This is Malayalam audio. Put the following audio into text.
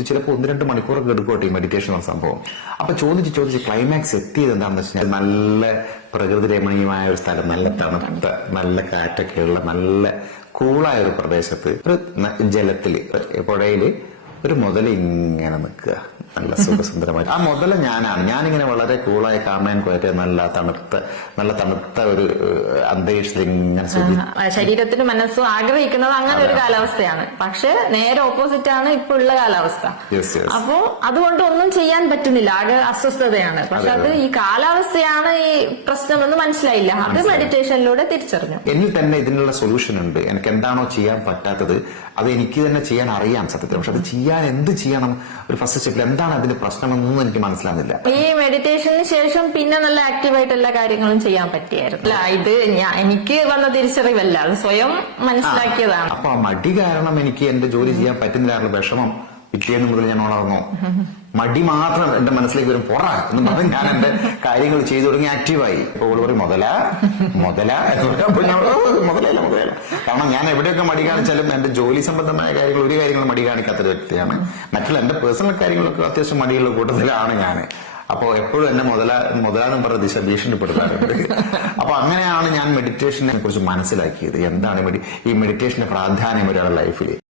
ഇത് ചിലപ്പോൾ ഒന്ന് രണ്ട് മണിക്കൂറൊക്കെ എടുക്കട്ടെ ഈ മെഡിറ്റേഷൻ എന്ന സംഭവം. അപ്പൊ ചോദിച്ച് ചോദിച്ച് ക്ലൈമാക്സ് എത്തിയത് എന്താണെന്ന് വെച്ചാൽ നല്ല പ്രകൃതി രമണീയമായ ഒരു സ്ഥലം നല്ല തണുത്ത നല്ല കാറ്റൊക്കെയുള്ള നല്ല കൂളായ ഒരു പ്രദേശത്ത് ഒരു ജലത്തിൽ പുഴയിൽ ഒരു മുതൽ ഇങ്ങനെ നിൽക്കുക. നല്ല സുഖസുന്ദരമായി. ആ മുതല ഞാനാണ്. ഞാനിങ്ങനെ വളരെ കൂളായ കാണാൻ പോയിട്ട് നല്ല തണുത്ത നല്ല തണുത്ത ഒരു അന്തരീക്ഷത്തിൽ ഇങ്ങനെ ശരീരത്തിനും മനസ്സും ആഗ്രഹിക്കുന്നത് അങ്ങനെ ഒരു കാലാവസ്ഥയാണ്. പക്ഷെ നേരെ ഓപ്പോസിറ്റ് ആണ് ഇപ്പൊ ഉള്ള കാലാവസ്ഥ. അപ്പോ അതുകൊണ്ട് ഒന്നും ചെയ്യാൻ പറ്റുന്നില്ല. ആകെ അസ്വസ്ഥതയാണ്. പക്ഷെ അത് ഈ കാലാവസ്ഥയാണ് ഈ പ്രശ്നമെന്ന് മനസ്സിലായില്ല. അത് മെഡിറ്റേഷനിലൂടെ തിരിച്ചറിഞ്ഞു. എന്നിൽ തന്നെ ഇതിനുള്ള സൊല്യൂഷൻ ഉണ്ട്. എനിക്ക് എന്താണോ ചെയ്യാൻ പറ്റാത്തത് അത് എനിക്ക് തന്നെ ചെയ്യാൻ അറിയാം സത്യത്തിൽ. പക്ഷെ അത് ചെയ്യാൻ എന്ത് ചെയ്യണം? ഒരു ഫസ്റ്റ് സ്റ്റെപ്പിൽ എന്താണ് അതിന്റെ പ്രശ്നമെന്നൊന്നും എനിക്ക് മനസ്സിലാകുന്നില്ല ഈ മെഡിറ്റേഷന് ശേഷം പിന്നെ നല്ല ആക്റ്റീവായിട്ട് എല്ലാ കാര്യങ്ങളും ചെയ്യാൻ പറ്റിയായിരുന്നു. അല്ല ഇത് ഞാൻ എനിക്ക് വന്ന തിരിച്ചറിവല്ല. അത് സ്വയം മനസ്സിലാക്കിയതാണ്. അപ്പൊ ആ മടി കാരണം എനിക്ക് എന്റെ ജോലി ചെയ്യാൻ പറ്റുന്നില്ല വിഷമം. പിറ്റേന്ന് മുതൽ ഞാൻ ഉണർന്നു. മടി മാത്രം എന്റെ മനസ്സിലേക്ക് വരും. പൊറ എന്ന് പറഞ്ഞ് ഞാൻ എന്റെ കാര്യങ്ങൾ ചെയ്തു തുടങ്ങി ആക്റ്റീവായി ഓൾ പറയും മുതല മുതല. എന്ന് പറയും. അപ്പൊ ഞാൻ മുതലല്ല മുതലല്ല കാരണം ഞാൻ എവിടെയൊക്കെ മടി കാണിച്ചാലും എന്റെ ജോലി സംബന്ധമായ കാര്യങ്ങൾ ഒരു കാര്യങ്ങളും മടി കാണിക്കാത്ത ഒരു വ്യക്തിയാണ്. മറ്റുള്ള എന്റെ പേഴ്സണൽ കാര്യങ്ങളൊക്കെ അത്യാവശ്യം മടിയുള്ള കൂട്ടത്തിലാണ് ഞാൻ അപ്പോൾ എപ്പോഴും എന്നെ മുതല മുതലാന്നും പറഞ്ഞ ദിശ ഭീഷണിപ്പെടുത്താറുണ്ട്. അപ്പൊ അങ്ങനെയാണ് ഞാൻ മെഡിറ്റേഷനെ കുറിച്ച് മനസ്സിലാക്കിയത്. എന്താണ് ഈ മെഡിറ്റേഷന്റെ പ്രാധാന്യം ഒരാളുടെ ലൈഫിൽ